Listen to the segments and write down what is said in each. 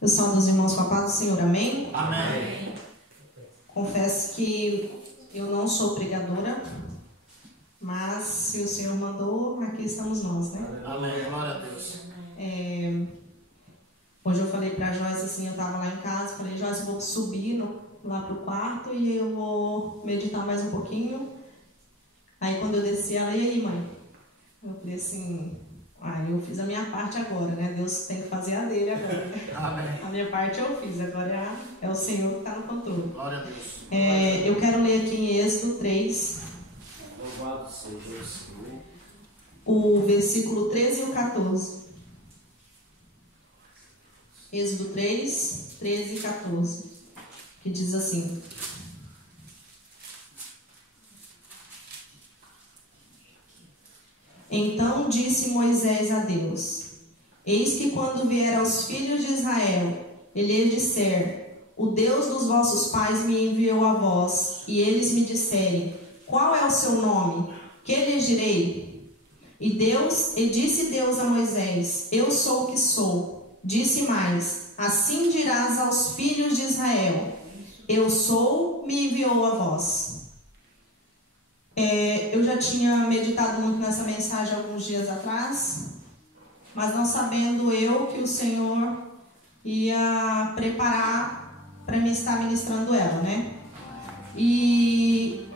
Eu saúdo os irmãos com a paz do Senhor, amém? Amém. Confesso que eu não sou pregadora, mas se o Senhor mandou, aqui estamos nós, né? Amém, glória a Deus. Hoje eu falei pra Joyce assim, eu tava lá em casa, falei, Joyce, eu vou subir lá pro quarto e eu vou meditar mais um pouquinho. Aí quando eu desci, ela, e aí, mãe? Eu falei assim, eu fiz a minha parte agora, né? Deus tem que fazer a dele agora. Amém. A minha parte eu fiz, agora é o Senhor que está no controle. Glória a Deus. Eu quero ler aqui em Êxodo 3, Louvado seja o Senhor. o versículo 13 e o 14. Êxodo 3, 13 e 14, que diz assim: Então disse Moisés a Deus: Eis que quando vier aos filhos de Israel, ele lhes disser: O Deus dos vossos pais me enviou a vós, e eles me disserem: Qual é o seu nome? Que lhes direi? E disse Deus a Moisés: Eu sou o que sou. Disse mais: Assim dirás aos filhos de Israel: Eu sou, me enviou a vós. Eu já tinha meditado muito nessa mensagem alguns dias atrás, mas não sabendo eu que o Senhor ia preparar para me estar ministrando ela, né? E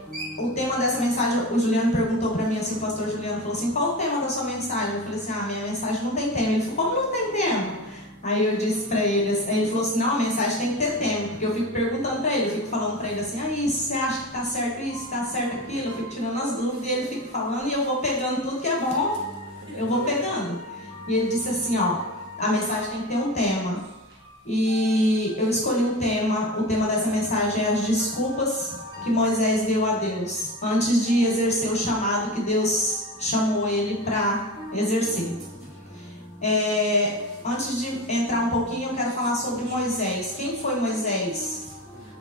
o tema dessa mensagem, o Juliano perguntou para mim assim, o pastor Juliano falou assim: Qual o tema da sua mensagem? Eu falei assim: minha mensagem não tem tema. Ele falou: Como não tem tema? Aí eu disse para ele, ele falou assim: Não, a mensagem tem que ter tema, porque eu fico perguntando para ele, eu fico falando para ele assim: Isso, você acha que tá certo isso, tá certo aquilo? Eu fico tirando as dúvidas e ele fica falando e eu vou pegando tudo que é bom, eu vou pegando. E ele disse assim: A mensagem tem que ter um tema. E eu escolhi um tema, o tema dessa mensagem é as desculpas que Moisés deu a Deus antes de exercer o chamado que Deus chamou ele para exercer. Antes de entrar um pouquinho, eu quero falar sobre Moisés. Quem foi Moisés?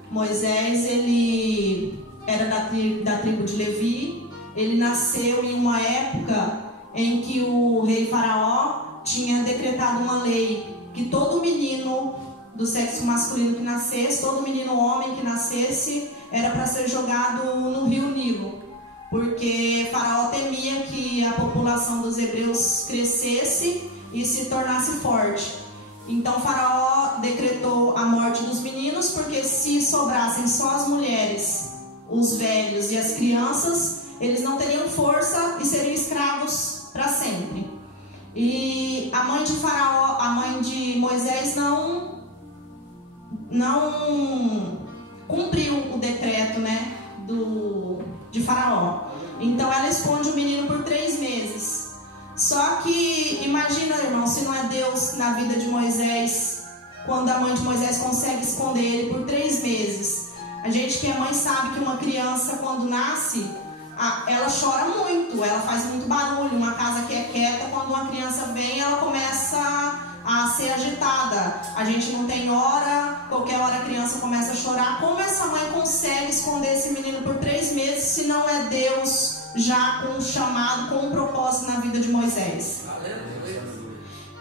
Moisés, ele era da tribo de Levi. Ele nasceu em uma época em que o rei Faraó tinha decretado uma lei que todo menino do sexo masculino que nascesse, todo menino homem que nascesse, era para ser jogado no rio Nilo, porque Faraó temia que a população dos hebreus crescesse e se tornasse forte. Então Faraó decretou a morte dos meninos, porque se sobrassem só as mulheres, os velhos e as crianças, eles não teriam força e seriam escravos para sempre. E a mãe de Faraó, a mãe de Moisés não cumpriu o decreto, né, de Faraó. Então ela esconde o menino por 3 meses. Só que imagina, irmão, se não é Deus na vida de Moisés, quando a mãe de Moisés consegue esconder ele por 3 meses. A gente que é mãe sabe que uma criança, quando nasce, ela chora muito, ela faz muito barulho. Uma casa que é quieta, quando uma criança vem, ela começa a ser agitada. A gente não tem hora, qualquer hora a criança começa a chorar. Como essa mãe consegue esconder esse menino por 3 meses, se não é Deus já com um chamado, com um propósito na vida de Moisés?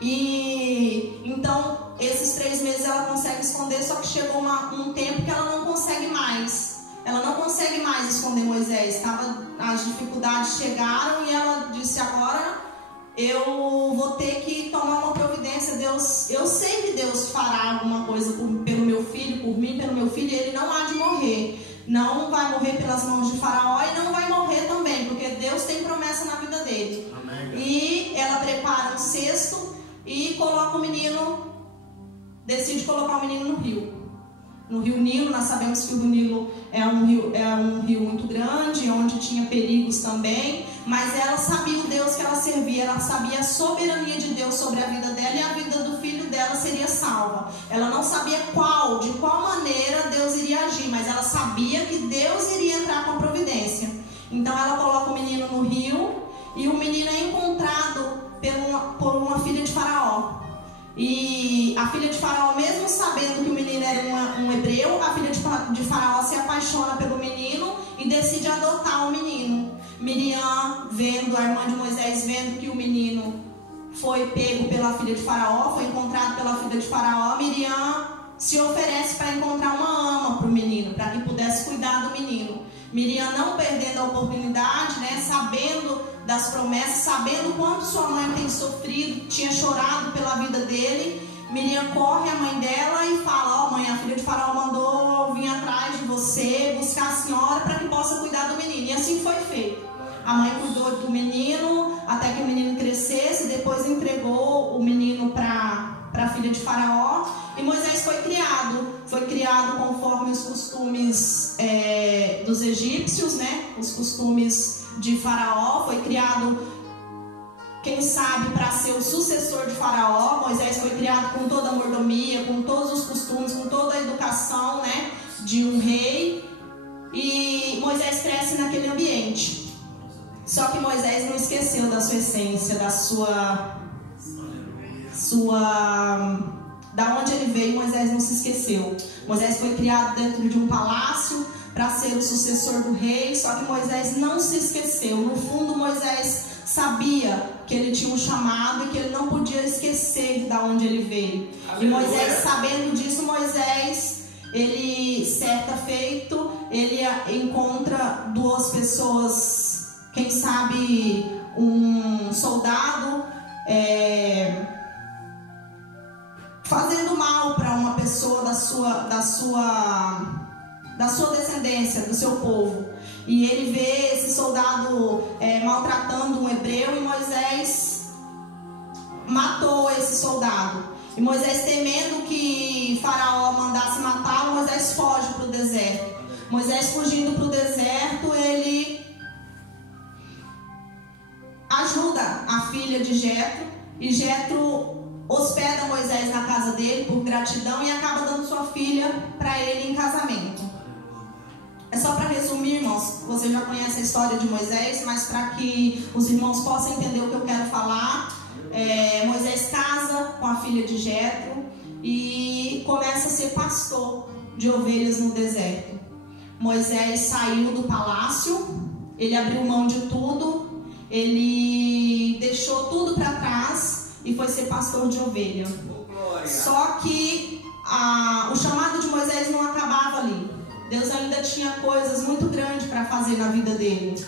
E então esses 3 meses ela consegue esconder, só que chegou um tempo que ela não consegue mais. Ela não consegue mais esconder Moisés. As dificuldades chegaram e ela disse: agora eu vou ter que tomar uma providência. Deus, eu sei que Deus fará alguma coisa pelo meu filho, por mim, pelo meu filho. Ele não há de morrer. Não vai morrer pelas mãos de Faraó e não vai morrer também, porque Deus tem promessa na vida dele. Amém. E ela prepara um cesto e coloca o menino, decide colocar o menino no rio. No rio Nilo. Nós sabemos que o rio Nilo é um rio muito grande, onde tinha perigos também, mas ela sabia o Deus que ela servia, ela sabia a soberania de Deus sobre a vida dela, e a vida do filho dela seria salva. Ela não sabia de qual maneira Deus iria agir, mas ela sabia que Deus iria entrar com a providência. Então ela coloca o menino no rio, e o menino é encontrado por uma filha de Faraó. E a filha de Faraó, mesmo sabendo que o menino era um hebreu, a filha de Faraó se apaixona pelo menino e decide adotar o menino. Miriam, a irmã de Moisés, vendo que o menino foi pego pela filha de Faraó, foi encontrado pela filha de Faraó, Miriam se oferece para encontrar uma ama para o menino, para que pudesse cuidar do menino. Miriam, não perdendo a oportunidade, né, sabendo das promessas, sabendo quanto sua mãe tem sofrido, tinha chorado pela vida dele, Miriam corre à mãe dela e fala: ó, mãe, a filha de Faraó mandou vir atrás de você, buscar a senhora para que possa cuidar do menino. E assim foi feito. A mãe cuidou do menino até que o menino crescesse, depois entregou o menino para a filha de Faraó. E Moisés foi criado conforme os costumes dos egípcios, né? Os costumes de Faraó. Foi criado, quem sabe, para ser o sucessor de Faraó. Moisés foi criado com toda a mordomia, com todos os costumes, com toda a educação, né, de um rei. E Moisés cresce naquele ambiente. Só que Moisés não esqueceu da sua essência, da onde ele veio. Moisés não se esqueceu. Moisés foi criado dentro de um palácio para ser o sucessor do rei. Só que Moisés não se esqueceu. No fundo, Moisés sabia que ele tinha um chamado e que ele não podia esquecer de onde ele veio. E Moisés, sabendo disso, ele, certa feito, ele encontra duas pessoas, quem sabe um soldado fazendo mal para uma pessoa da sua descendência, do seu povo. E ele vê esse soldado maltratando um hebreu, e Moisés matou esse soldado. E Moisés, temendo que Faraó mandasse matá-lo, Moisés foge para o deserto. Moisés, fugindo para o deserto, ele ajuda a filha de Jetro, e Jetro hospeda Moisés na casa dele por gratidão e acaba dando sua filha para ele em casamento. É só para resumir, irmãos, você já conhece a história de Moisés, mas para que os irmãos possam entender o que eu quero falar, Moisés casa com a filha de Jetro e começa a ser pastor de ovelhas no deserto. Moisés saiu do palácio, ele abriu mão de tudo, ele deixou tudo para trás e foi ser pastor de ovelha. Só que o chamado de Moisés não acabava ali. Deus ainda tinha coisas muito grandes para fazer na vida dele.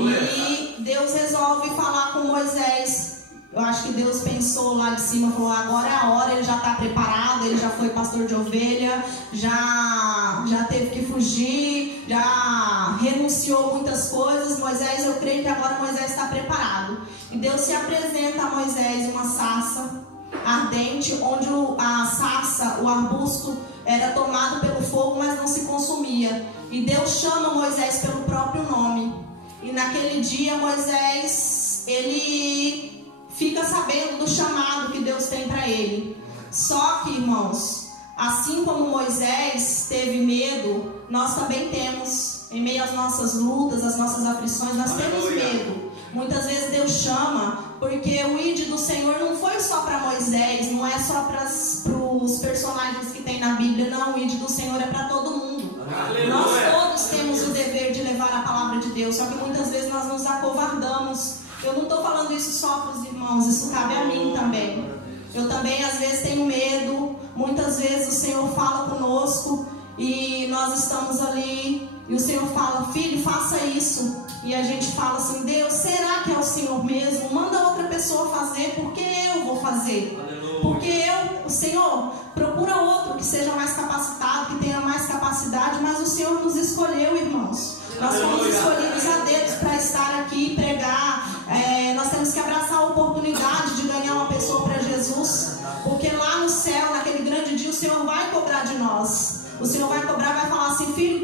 E Deus resolve falar com Moisés. Eu acho que Deus pensou lá de cima, falou: agora é a hora, ele já está preparado, ele já foi pastor de ovelha, já teve que fugir, já renunciou muitas coisas. Moisés, eu creio que agora Moisés está preparado. E Deus se apresenta a Moisés uma sarça ardente, onde a sarça, o arbusto, era tomado pelo fogo, mas não se consumia. E Deus chama Moisés pelo próprio nome. E naquele dia Moisés, ele fica sabendo do chamado que Deus tem para ele. Só que, irmãos, assim como Moisés teve medo, nós também temos, em meio às nossas lutas, às nossas aflições, nós temos medo. Muitas vezes Deus chama, porque o ID do Senhor não foi só para Moisés, não é só para os personagens que tem na Bíblia, não. O ID do Senhor é para todo mundo. Aleluia. Nós todos temos o dever de levar a palavra de Deus, só que muitas vezes nós nos acovardamos. Eu não estou falando isso só para os irmãos, isso cabe a mim também. Eu também às vezes tenho medo, muitas vezes o Senhor fala conosco e nós estamos ali e o Senhor fala: filho, faça isso. E a gente fala assim: Deus, será que é o Senhor mesmo? Manda outra pessoa fazer, porque eu vou fazer. Porque o Senhor, procura outro que seja mais capacitado, que tenha mais capacidade, mas o Senhor nos escolheu, irmãos. Nós fomos escolhidos a dedos para estar aqui e pregar. Nós temos que abraçar a oportunidade de ganhar uma pessoa para Jesus, porque lá no céu, naquele grande dia, o Senhor vai cobrar de nós. O Senhor vai cobrar, vai falar assim: filho, o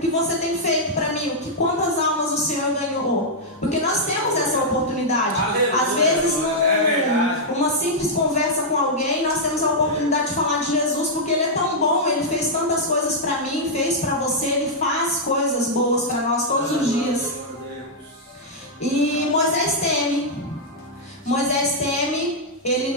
que você tem feito para mim? Quantas almas o Senhor ganhou? Porque nós temos essa oportunidade. Aleluia. Às vezes, uma simples conversa com alguém, nós temos a oportunidade de falar de Jesus, porque Ele é tão bom, Ele fez tantas coisas para mim, fez para você, Ele faz coisas boas para nós todos os dias. E Moisés teme, ele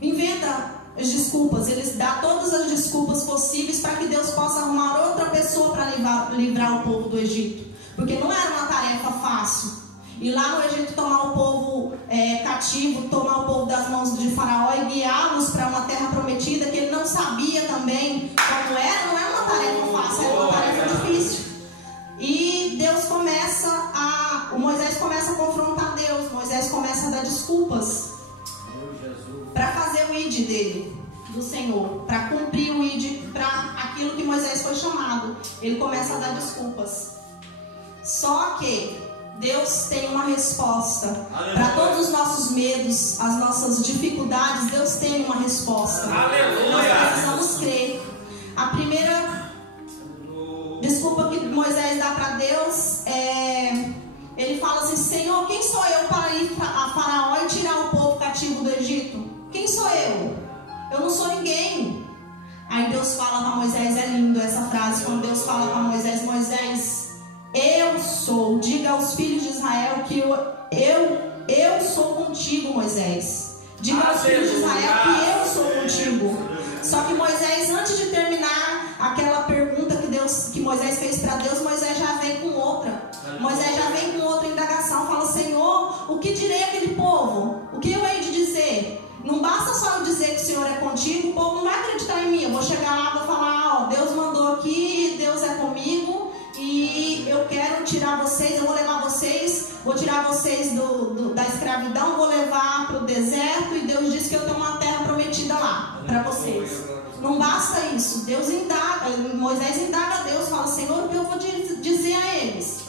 inventa as desculpas, ele dá todas as desculpas possíveis para que Deus possa arrumar outra pessoa para livrar o povo do Egito, porque não era uma tarefa fácil. ir lá no Egito tomar o povo cativo, tomar o povo das mãos de Faraó e guiá-los para uma terra prometida que ele não sabia também como era. Não é uma tarefa fácil, é uma tarefa difícil. E Moisés começa a confrontar Deus. Moisés começa a dar desculpas para fazer o ID dele, do Senhor, para cumprir o ID, para aquilo que Moisés foi chamado. Ele começa a dar desculpas. Só que Deus tem uma resposta para todos os nossos medos, as nossas dificuldades. Deus tem uma resposta. Aleluia. Nós precisamos crer. A primeira desculpa que Moisés dá para Deus ele fala assim: Senhor, quem sou eu para ir a Faraó e tirar o povo cativo do Egito? Quem sou eu? Eu não sou ninguém. Aí Deus fala para Moisés, é lindo essa frase, quando Deus fala para Moisés: Moisés, eu sou, diga aos filhos de Israel que eu sou contigo, Moisés. Diga aos filhos de Israel que eu sou contigo. Só que Moisés, antes de terminar aquela pergunta que Moisés fez para Deus, Moisés já vem com outra. Moisés já vem com outra indagação. Fala: Senhor, o que direi àquele povo? O que eu hei de dizer? Não basta só eu dizer que o Senhor é contigo, o povo não vai acreditar em mim. Eu vou chegar lá e vou falar: ó, Deus mandou aqui, Deus é comigo e eu quero tirar vocês, eu vou levar vocês, vou tirar vocês da escravidão, vou levar para o deserto e Deus disse que eu tenho uma terra prometida lá para vocês. Não basta isso. Deus indaga, Moisés indaga a Deus, fala: Senhor, o que eu vou dizer a eles?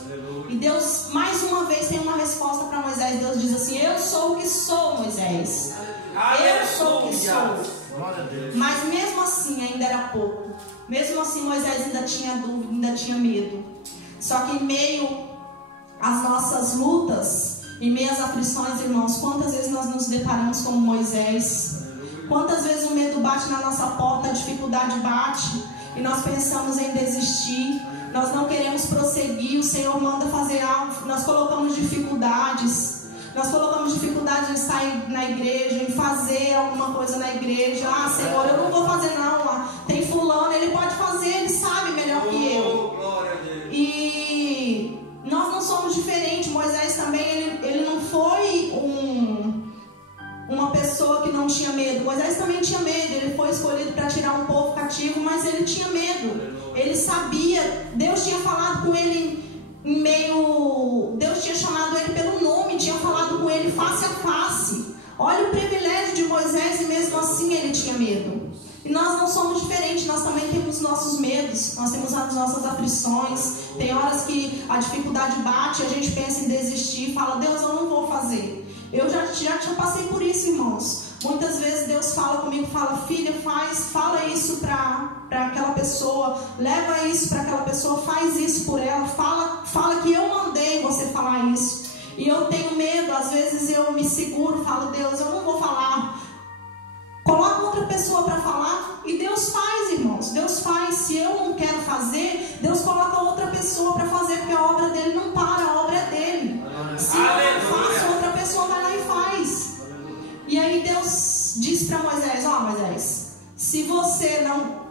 E Deus mais uma vez tem uma resposta para Moisés. Deus diz assim: eu sou o que sou, Moisés. Eu sou o que sou. Mas mesmo assim ainda era pouco. Mesmo assim Moisés ainda tinha dúvida, ainda tinha medo. Só que em meio às nossas lutas, em meio às aflições, irmãos, quantas vezes nós nos deparamos como Moisés? Quantas vezes o medo bate na nossa porta, a dificuldade bate e nós pensamos em desistir, nós não queremos prosseguir, o Senhor manda fazer algo, nós colocamos dificuldades em sair na igreja, em fazer alguma coisa na igreja. Ah, Senhor, eu não vou fazer não, tem fulano, ele pode fazer, ele sabe melhor que eu. E nós não somos diferentes. Moisés também, ele não foi uma pessoa que não tinha medo. Moisés também tinha medo. Ele foi escolhido para tirar um povo cativo, mas ele tinha medo. Ele sabia, Deus tinha falado com ele Deus tinha chamado ele pelo nome, tinha falado com ele face a face. Olha o privilégio de Moisés, e mesmo assim ele tinha medo. E nós não somos diferentes, nós também temos nossos medos, nós temos as nossas aflições. Tem horas que a dificuldade bate, a gente pensa em desistir, fala: Deus, eu não vou fazer. Eu já passei por isso, irmãos. Muitas vezes Deus fala comigo, fala: filha, fala isso para aquela pessoa, leva isso para aquela pessoa, faz isso por ela, fala que eu mandei você falar isso. E eu tenho medo, às vezes eu me seguro, falo: Deus, eu não vou falar. Coloca outra pessoa para falar. E Deus faz, irmãos, Deus faz. Se eu não quero fazer, Deus coloca outra pessoa para fazer, porque a obra dele não para, a obra é dele. Se eu não faço, outra pessoa vai lá e faz. E aí Deus disse para Moisés: ó, Moisés, se você não,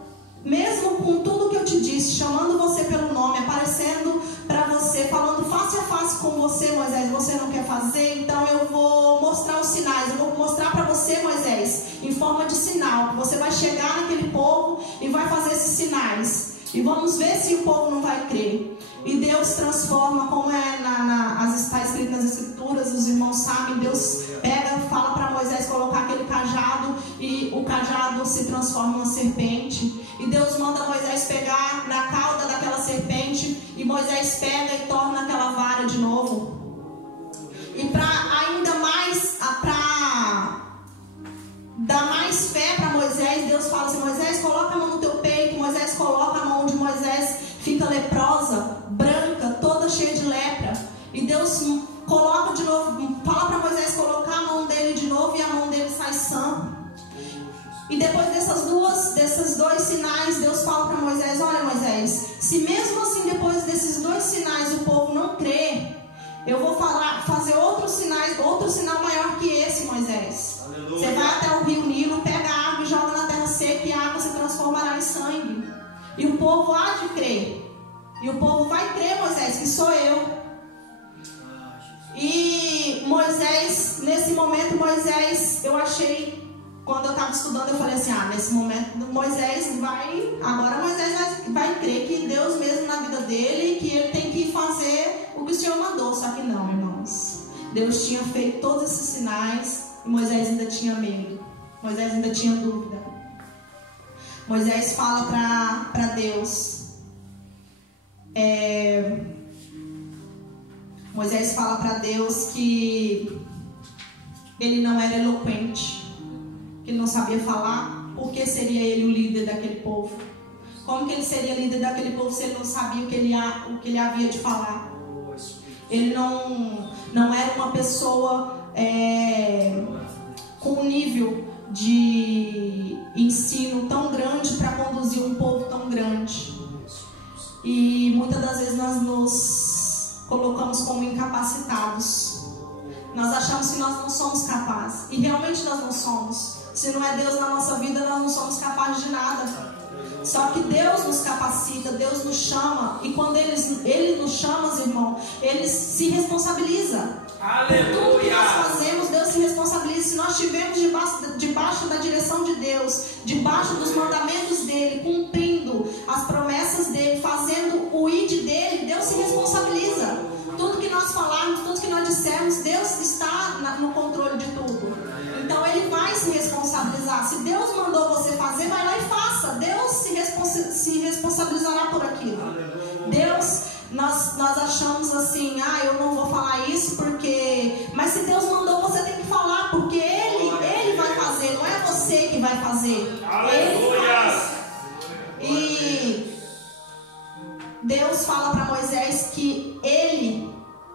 mesmo com tudo que eu te disse, chamando você pelo nome, aparecendo para você, falando face a face com você, Moisés, você não quer fazer, então eu vou mostrar os sinais. Eu vou mostrar para você, Moisés, em forma de sinal, que você vai chegar naquele povo e vai fazer esses sinais. E vamos ver se o povo não vai crer. E Deus transforma, como está escrito nas escrituras, os irmãos sabem. Deus pega, fala para Moisés colocar aquele cajado, e o cajado se transforma em uma serpente. E Deus manda Moisés pegar na cauda daquela serpente, e Moisés pega e torna aquela vara de novo. E para ainda mais, para dar mais fé para Moisés, Deus fala assim: Moisés, coloca a mão no teu peito. Moisés coloca a mão de Moisés, fica leprosa, branca, toda cheia de lepra. E Deus coloca de novo, fala para Moisés colocar a mão dele de novo, e a mão dele sai sã. E depois desses dois sinais, Deus fala para Moisés: olha, Moisés, se mesmo assim depois desses dois sinais o povo não crê, eu vou fazer outro sinal maior que esse, Moisés. Aleluia. Você vai até o rio Nilo, pega a água e joga na terra seca, e a água se transformará em sangue. E o povo há de crer. E o povo vai crer, Moisés, que sou eu. E Moisés, nesse momento, Moisés, eu achei, quando eu estava estudando, eu falei assim, nesse momento Moisés vai crer que Deus mesmo na vida dele, que ele tem que fazer o que o Senhor mandou. Só que não, irmãos. Deus tinha feito todos esses sinais e Moisés ainda tinha medo. Moisés ainda tinha dúvida. Moisés fala para Deus. Moisés fala para Deus que ele não era eloquente, que ele não sabia falar. Por que seria ele o líder daquele povo? Como que ele seria líder daquele povo se ele não sabia o que ele havia de falar? Ele não era uma pessoa com um nível de ensino tão grande para conduzir um povo tão grande. E muitas das vezes nós nos colocamos como incapacitados. Nós achamos que nós não somos capazes. E realmente nós não somos. Se não é Deus na nossa vida, nós não somos capazes de nada. Só que Deus nos capacita, Deus nos chama. E quando Ele nos chama, irmão, Ele se responsabiliza. Aleluia. Por tudo que nós fazemos, Deus se responsabiliza. Se nós estivermos debaixo da direção de Deus, debaixo dos mandamentos dEle, cumprindo as promessas dEle, fazendo o id dEle, Deus se responsabiliza. Tudo que nós falarmos, tudo que nós dissermos, Deus está no controle de tudo. Então Ele vai se responsabilizar. Se Deus mandou você fazer, vai lá e faça. Deus se responsabilizará por aquilo. Deus, nós achamos assim, eu não vou falar isso porque... Mas se Deus mandou, você tem que falar, porque Ele vai fazer, não é você que vai fazer. Ele faz. E Deus fala para Moisés que Ele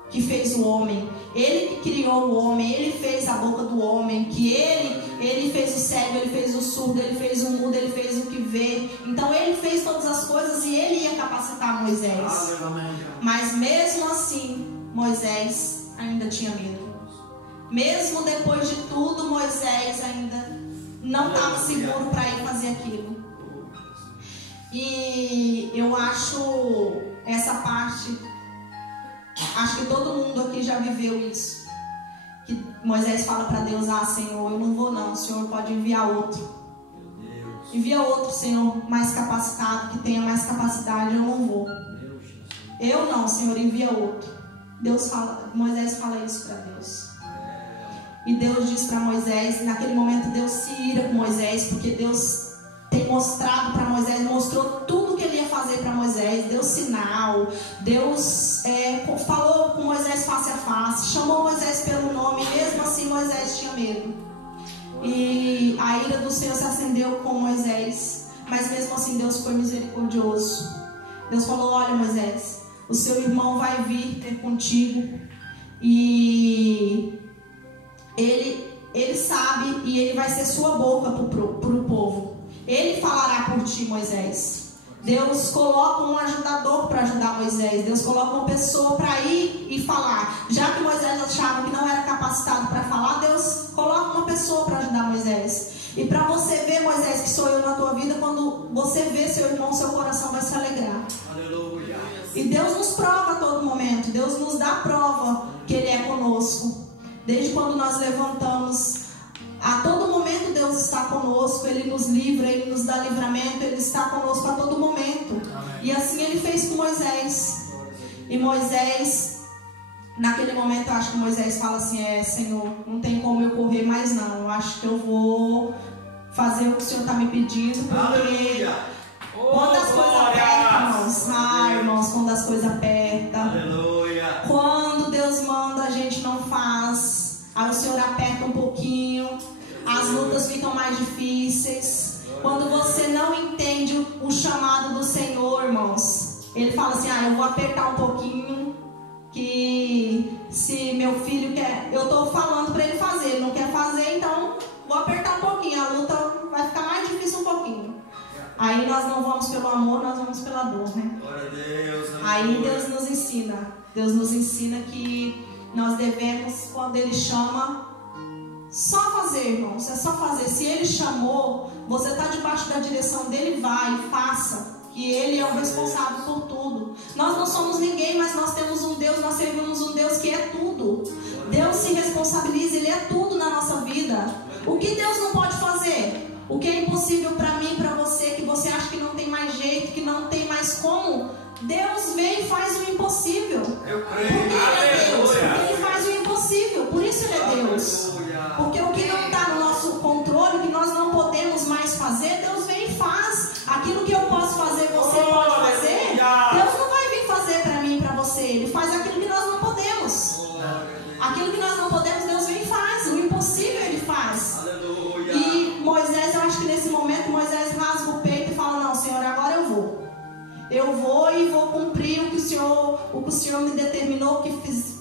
que fez o homem, Ele que criou o homem, Ele fez a boca do homem, que Ele fez o cego, Ele fez o surdo, Ele fez o mudo, Ele fez o que vê. Então Ele fez todas as coisas e Ele ia capacitar Moisés. Mas mesmo assim, Moisés ainda tinha medo. Mesmo depois de tudo, Moisés ainda não estava seguro para ir fazer aquilo. E eu acho essa parte... Acho que todo mundo aqui já viveu isso. Que Moisés fala para Deus, Senhor, eu não vou não, o Senhor pode enviar outro. Envia outro, Senhor, mais capacitado, que tenha mais capacidade, eu não vou. Eu não, Senhor, envia outro. Moisés fala isso para Deus. E Deus diz para Moisés, naquele momento Deus se ira com Moisés, porque Deus tem mostrado para Moisés, mostrou tudo que ele ia fazer para Moisés, deu sinal, Deus falou com Moisés face a face, chamou Moisés pelo nome, e mesmo assim Moisés tinha medo. E a ira do Senhor se acendeu com Moisés, mas mesmo assim Deus foi misericordioso. Deus falou, olha Moisés, o seu irmão vai vir ter contigo, e ele sabe, e ele vai ser sua boca para o povo. Ele falará por ti, Moisés. Deus coloca um ajudador para ajudar Moisés. Deus coloca uma pessoa para ir e falar. Já que Moisés achava que não era capacitado para falar, Deus coloca uma pessoa para ajudar Moisés. E para você ver, Moisés, que sou eu na tua vida, quando você vê seu irmão, seu coração vai se alegrar. Aleluia. E Deus nos prova a todo momento. Deus nos dá prova que Ele é conosco. Desde quando nós levantamos, a todo momento Deus está conosco, Ele nos livra, Ele nos dá livramento, Ele está conosco a todo momento. Amém. E assim Ele fez com Moisés. E Moisés, naquele momento, eu acho que Moisés fala assim, Senhor, não tem como eu correr mais não, eu acho que eu vou fazer o que o Senhor está me pedindo, porque quando as coisas apertam, irmãos, quando as coisas apertam, quando Deus manda a gente não faz. Aí o Senhor aperta um pouquinho, as lutas ficam mais difíceis. Quando você não entende o chamado do Senhor, irmãos, Ele fala assim, eu vou apertar um pouquinho, que se meu filho quer, eu estou falando para ele fazer, ele não quer fazer, então vou apertar um pouquinho, a luta vai ficar mais difícil um pouquinho. Aí nós não vamos pelo amor, nós vamos pela dor, né? Aí Deus nos ensina que nós devemos, quando Ele chama, só fazer, irmãos, é só fazer. Se Ele chamou, você está debaixo da direção dEle, vai, faça. que Ele é o responsável por tudo. Nós não somos ninguém, mas nós temos um Deus, nós servimos um Deus que é tudo. Deus se responsabiliza, Ele é tudo na nossa vida. O que Deus não pode fazer? O que é impossível para mim, para você, que você acha que não tem mais jeito, que não tem mais como, Deus vem e faz o impossível. Eu creio. Porque Ele é Deus, porque Ele faz o impossível, por isso Ele é Deus. Porque o que não está no nosso controle, que nós não podemos mais fazer, Deus vem e faz. Aquilo que eu posso fazer, você pode fazer, Deus não vai vir fazer para mim e para você. Ele faz aquilo que nós não podemos. Aquilo que nós não podemos, Deus vem e faz. O impossível Ele faz. E Moisés, eu acho que nesse momento Moisés rasga o peito e fala: não, Senhor, agora eu vou. Eu vou e vou cumprir o que o Senhor me determinou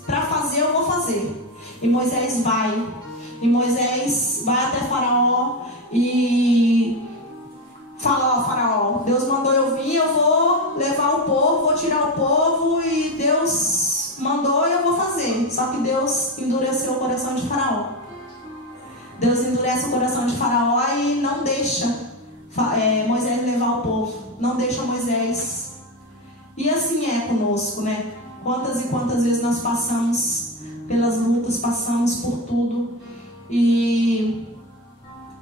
para fazer, eu vou fazer. E Moisés vai. E Moisés vai até Faraó e fala: ó, Faraó, Deus mandou eu vir, eu vou levar o povo, vou tirar o povo, e Deus mandou e eu vou fazer. Só que Deus endureceu o coração de Faraó. Deus endurece o coração de Faraó e não deixa Moisés levar o povo. Não deixa Moisés. E assim é conosco, né? Quantas e quantas vezes nós passamos pelas lutas, passamos por tudo, e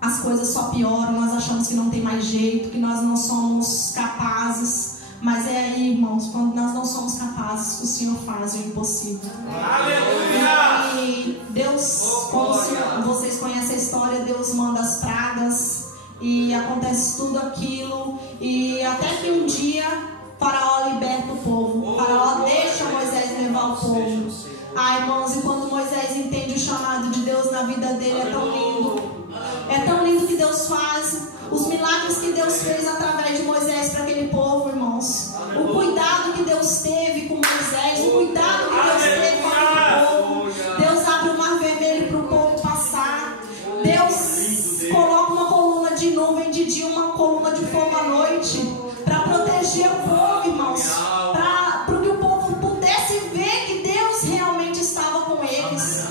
as coisas só pioram, nós achamos que não tem mais jeito, que nós não somos capazes. Mas é aí, irmãos, quando nós não somos capazes, o Senhor faz o impossível. Aleluia! E Deus, como vocês conhecem a história, Deus manda as pragas e acontece tudo aquilo, e até que um dia Faraó liberta o povo. Faraó deixa Moisés levar o povo. Ai, irmãos, e quando Moisés entende o chamado de Deus na vida dele, é tão lindo. É tão lindo que Deus faz. Os milagres que Deus fez através de Moisés para aquele povo, irmãos. O cuidado que Deus teve com Moisés, o cuidado que Deus teve com aquele povo. Deus abre o mar vermelho para o povo passar. Deus coloca uma coluna de nuvem de dia, uma coluna de fogo à noite, para proteger o povo, irmãos. Para que o povo pudesse ver que Deus realmente estava com eles.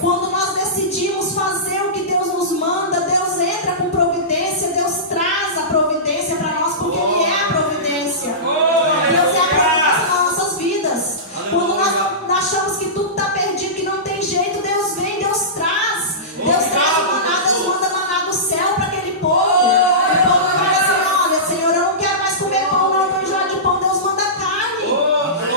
Quando nós decidimos fazer o que Deus nos manda, Deus entra com providência, Deus traz a providência para nós, porque Ele é a providência. Deus é a providência nas nossas vidas. Quando nós achamos que tudo está perdido, que não tem jeito, Deus vem, Deus traz. Deus traz o maná, Deus manda maná do céu para aquele povo. O povo fala assim: olha, Senhor, eu não quero mais comer pão, não estou enjoado de pão. Deus manda carne.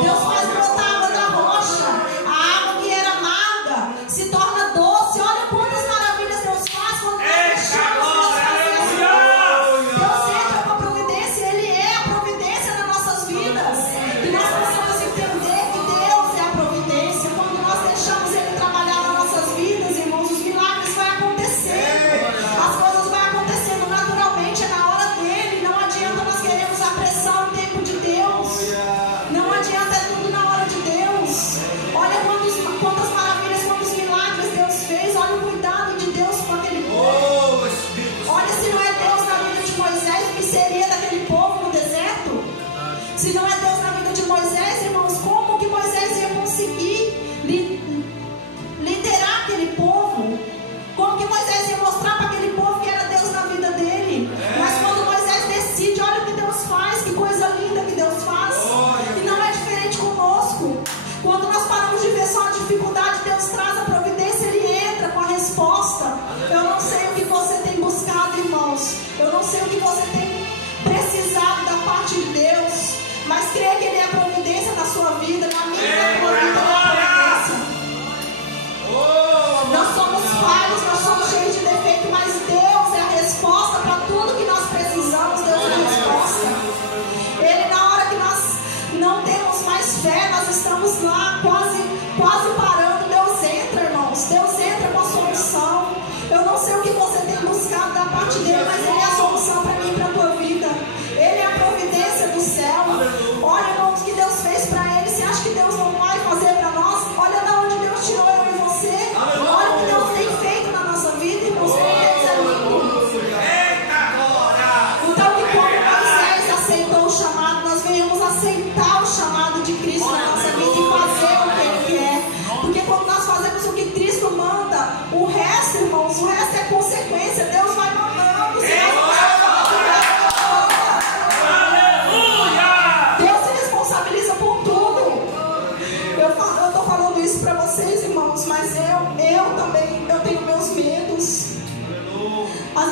Deus faz brotar água da rocha. A água que era amarga se torna doce. Olha quantas maravilhas Deus faz quando nós deixamos Deus fazer as coisas. Deus entra com a providência, Ele é a providência nas nossas vidas. E nós precisamos entender que Deus é a providência. Quando nós deixamos Ele trabalhar nas nossas vidas, irmãos, os milagres vão acontecendo. As coisas vão acontecendo naturalmente, é na hora dele. Não adianta nós queremos apressar o tempo de Deus. Não adianta, é tudo na hora de Deus. Olha quantas maravilhas, quantos milagres Deus fez. Olha o cuidado de Deus com aquele povo. Olha, se não é Deus na vida de Moisés, o que seria daquele povo no deserto? Se não é Deus na vida de Moisés, irmãos, como que Moisés ia conseguir liderar aquele povo? Como que Moisés ia mostrar para aquele povo que era Deus na vida dele? Mas quando Moisés decide, olha o que Deus faz, que coisa linda que Deus faz. E não é diferente conosco. Quando nós paramos de ver só a dificuldade, Deus traz a providência, Ele entra com a resposta. Eu não sei o que você tem buscado, irmãos. Eu não sei o que você tem precisado da parte de Deus, mas creia que Ele é a providência na sua vida, na minha vida, na tua vida, Ele é a providência. Nós somos falhos, nós somos cheios de defeito, mas Deus é a resposta para tudo que nós precisamos. Deus é a resposta. Ele, na hora que nós não temos mais fé, nós estamos lá quase parando, Deus entra, irmãos. Deus entra com a solução. Eu não sei o que você tem buscado da parte dele, mas Ele é a solução para mim e para a tua vida. Ele é a providência do céu. Olha, irmãos, que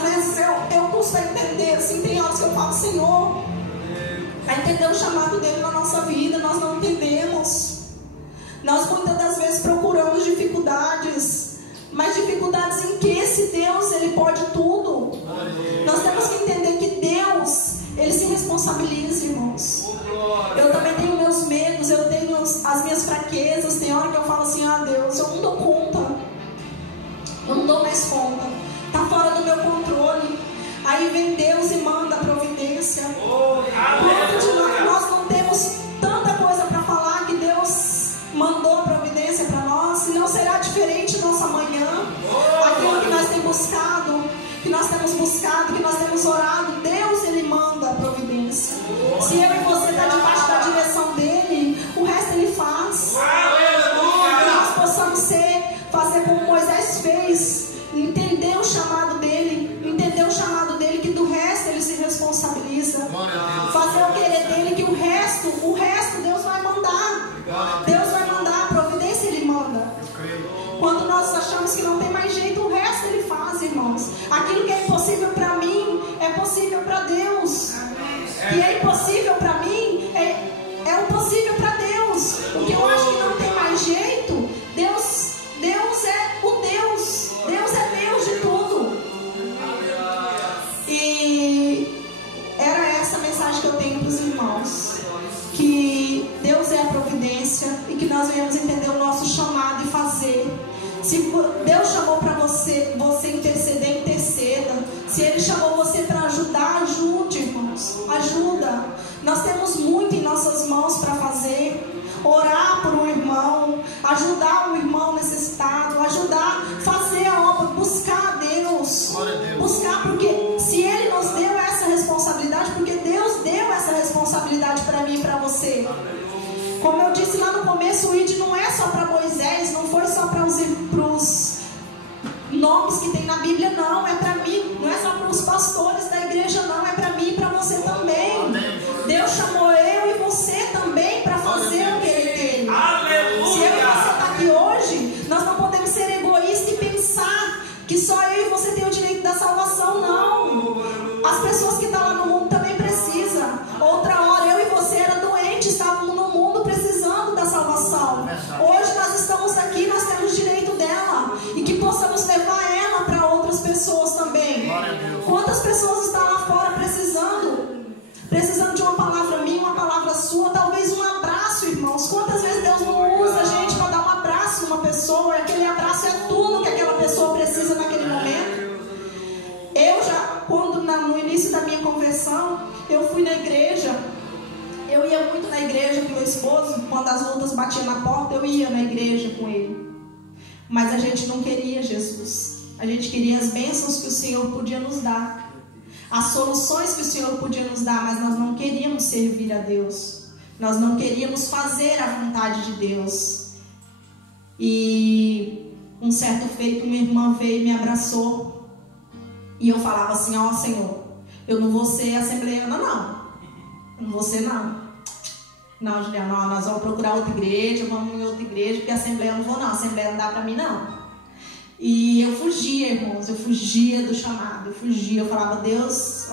vezes eu custo a entender, assim, tem horas que eu falo, Senhor, a entender o chamado dele na nossa vida, nós não entendemos. Nós muitas das vezes procuramos dificuldades, mas dificuldades em que esse Deus, Ele pode tudo. Nós temos que entender que Deus, Ele se responsabiliza, irmãos. Eu também tenho meus medos, eu tenho as minhas fraquezas. Tem hora que eu falo assim, Deus, eu não dou conta. Eu não dou mais conta. Está fora do meu controle. Aí vem Deus e manda a providência. Nós não temos tanta coisa para falar que Deus mandou a providência para nós. Senão será diferente nossa manhã. Aquilo que nós temos buscado, que nós temos orado, Deus, Ele manda a providência. Se eu e você está debaixo da direção dEle, o resto Ele faz. Que nós possamos fazer como Moisés fez, entender o chamado dele, que do resto Ele se responsabiliza. Fazer o querer dele, que o resto Deus vai mandar. Deus vai mandar, a providência Ele manda. Quando nós achamos que não tem mais jeito, o resto Ele faz, irmãos. Aquilo que é impossível para mim, é possível para Deus. E é impossível para mim, é o possível para Deus. Porque eu acho que não tem mais jeito. Deus é o Deus. Deus é Deus de tudo. E era essa a mensagem que eu tenho para os irmãos. Que Deus é a providência e que nós venhamos entender o nosso chamado e fazer. Se Deus chamou para você interceder, interceda. Se Ele chamou você para ajudar, ajude, irmãos. Ajuda. Nós temos muito em nossas mãos para fazer. Orar por um irmão, ajudar um irmão necessitado, ajudar, fazer a obra, buscar a Deus. Buscar, porque se Ele nos deu essa responsabilidade, porque Deus deu essa responsabilidade para mim e para você. Como eu disse lá no começo, o ID não é só para Moisés, não foi só para os nomes que tem na Bíblia, não. É para mim, não é só para os pastores da igreja, não. É para mim e para você também. Deus chamou eu e você também para fazer o que Ele tem. Se eu e você está aqui hoje, nós não podemos ser egoístas e pensar que só eu e você tem o direito da salvação, não. As pessoas que estão lá no mundo também precisam. Outra hora eu e você era doente, estávamos no mundo precisando da salvação. Hoje nós estamos aqui, nós temos direito dela. E que possamos levar ela para outras pessoas também. Quantas pessoas estão lá fora precisando de uma palavra minha, uma palavra sua, talvez um abraço, irmãos. Quantas vezes Deus não usa a gente para dar um abraço numa pessoa? Aquele abraço é tudo que aquela pessoa precisa naquele momento. Eu já, no início da minha conversão, eu fui na igreja. Eu ia muito na igreja com meu esposo. Quando as lutas batiam na porta, eu ia na igreja com ele. Mas a gente não queria Jesus. A gente queria as bênçãos que o Senhor podia nos dar, as soluções que o Senhor podia nos dar, mas nós não queríamos servir a Deus. Nós não queríamos fazer a vontade de Deus. E um certo feito, uma irmã veio e me abraçou. E eu falava assim, Senhor, eu não vou ser assembleiana, não. Eu não vou ser, não. Não, Juliana, nós vamos procurar outra igreja, vamos em outra igreja, porque assembleia eu não vou, não. Assembleia não dá pra mim, não. E eu fugia, irmãos, eu fugia do chamado, eu falava, Deus,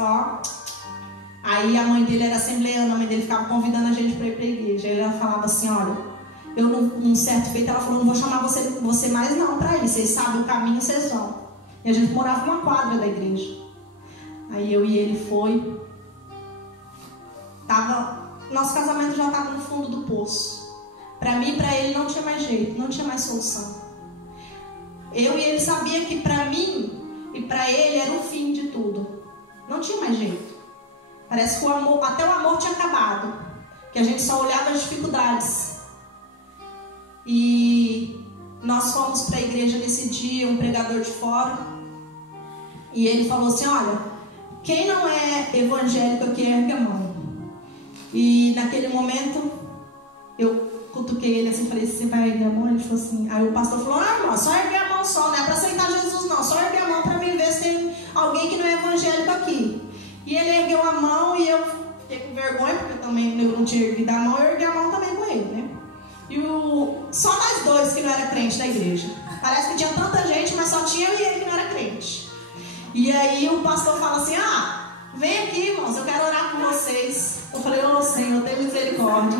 Aí a mãe dele era assembleiana, a mãe dele ficava convidando a gente para ir para a igreja. Aí ela falava assim, olha, eu num certo feito, ela falou, não vou chamar você mais não para ir, vocês sabem o caminho, vocês vão. E a gente morava numa quadra da igreja. Aí eu e ele foi. Nosso casamento já estava no fundo do poço. Para mim e para ele não tinha mais jeito, não tinha mais solução. Eu e ele sabia que para mim e para ele era o fim de tudo. Não tinha mais jeito. Parece que até o amor tinha acabado. Que a gente só olhava as dificuldades. E nós fomos para a igreja nesse dia, um pregador de fora. E ele falou assim, olha, quem não é evangélico aqui ergue a mão. E naquele momento, eu cutuquei ele assim, falei, você vai erguer a mão? Ele falou assim, aí o pastor falou, irmão, só erguer a mão só, não é para aceitar Jesus não, só erguer a mão para mim ver se tem alguém que não é evangélico aqui. E ele ergueu a mão e eu fiquei com vergonha, porque eu também não tinha erguido a mão, eu ergui a mão também com ele, né? E só nós dois que não era crente da igreja. Parece que tinha tanta gente, mas só tinha eu e ele que não era crente. E aí o pastor fala assim: vem aqui, irmãos, eu quero orar com vocês. Eu falei: ô Senhor, tem misericórdia.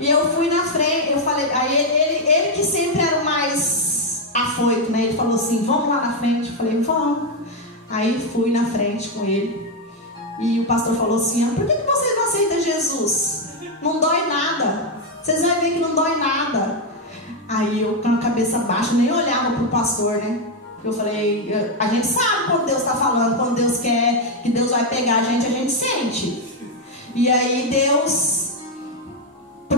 E eu fui na frente, eu falei, aí ele que sempre era o mais afoito, né? Ele falou assim: vamos lá na frente. Eu falei: vamos. Aí fui na frente com ele. E o pastor falou assim: por que vocês não aceitam Jesus? Não dói nada. Vocês vão ver que não dói nada. Aí eu, com a cabeça baixa, nem olhava pro pastor, né? Eu falei: a gente sabe quando Deus está falando, quando Deus quer que Deus vai pegar a gente sente. E aí Deus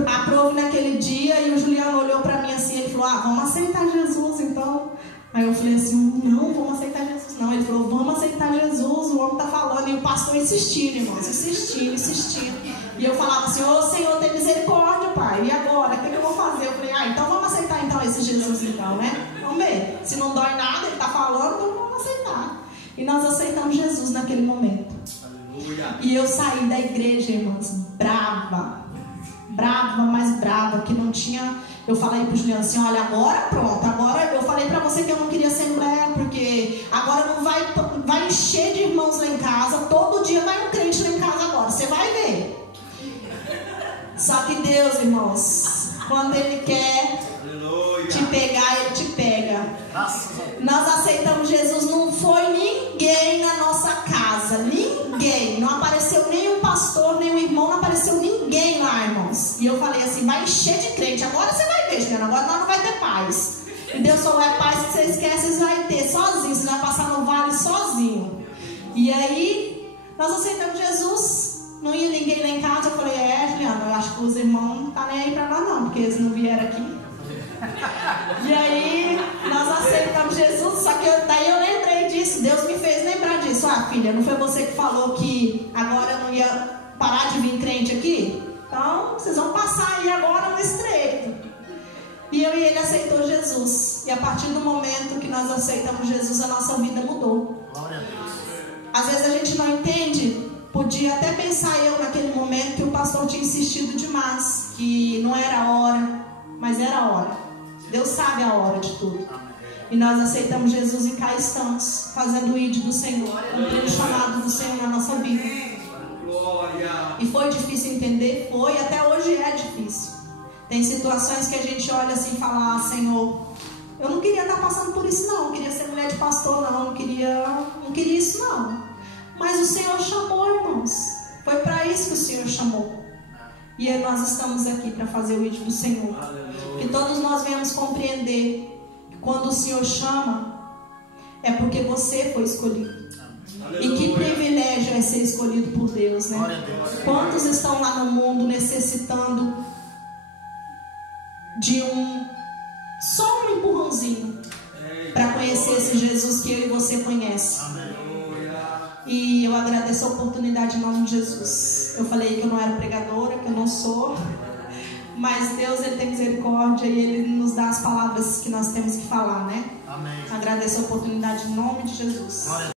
aprove naquele dia, e o Juliano olhou para mim assim, ele falou: vamos aceitar Jesus então. Aí eu falei assim: não, vamos aceitar Jesus não. Ele falou: vamos aceitar Jesus, o homem está falando. E o pastor insistindo, irmãos, insistindo. E eu falava assim: ô Senhor, tem misericórdia, Pai, e agora? O que eu vou fazer? Eu falei: então vamos aceitar então esse Jesus então, né? Vamos ver, se não dói nada, ele está falando, então vamos aceitar. E nós aceitamos Jesus naquele momento. Aleluia. E eu saí da igreja, irmãos, brava, mais brava, que não tinha. Eu falei pro Juliano assim: olha, agora pronto, agora eu falei pra você que eu não queria assembleia, porque agora não vai encher de irmãos lá em casa, todo dia vai um crente lá em casa agora, você vai ver. Só que Deus, irmãos, quando Ele quer te pegar, Ele te pega. Nós aceitamos Jesus, não foi ninguém na nossa casa, ninguém, não apareceu nem um pastor, nem um irmão, não apareceu ninguém lá, irmãos. E eu falei assim: vai encher de crente, agora você vai ver, Juliana, agora nós não vai ter paz. E Deus falou: é paz que você esquece, você vai ter sozinho, você vai passar no vale sozinho. E aí nós aceitamos Jesus. Não ia ninguém lá em casa. Eu falei: Juliana, eu acho que os irmãos não estão nem aí para nós não, porque eles não vieram aqui. E aí nós aceitamos Jesus. Só que daí eu lembrei disso, Deus me fez lembrar disso. Filha, não foi você que falou que agora não ia parar de vir crente aqui? Então vocês vão passar aí agora no estreito. E eu e ele aceitou Jesus. E a partir do momento que nós aceitamos Jesus, a nossa vida mudou. Glória a Deus. Às vezes a gente não entende. Podia até pensar eu naquele momento que o pastor tinha insistido demais, que não era a hora, mas era a hora. Deus sabe a hora de tudo. E nós aceitamos Jesus e cá estamos, fazendo o ID do Senhor, cumprindo o chamado do Senhor na nossa vida. E foi difícil entender? Foi, até hoje é difícil. Tem situações que a gente olha assim e fala: Senhor, eu não queria estar passando por isso não, queria ser mulher de pastor não queria isso não. Mas o Senhor chamou, irmãos. Foi para isso que o Senhor chamou. E nós estamos aqui para fazer o ID do Senhor. Aleluia. Que todos nós venhamos compreender que quando o Senhor chama, é porque você foi escolhido. Aleluia. E que privilégio é ser escolhido por Deus, né? Quantos estão lá no mundo necessitando de só um empurrãozinho para conhecer esse Jesus que eu e você conhece. E eu agradeço a oportunidade em nome de Jesus. Eu falei que eu não era pregadora, que eu não sou, mas Deus, Ele tem misericórdia e Ele nos dá as palavras que nós temos que falar, né? Amém. Agradeço a oportunidade em nome de Jesus.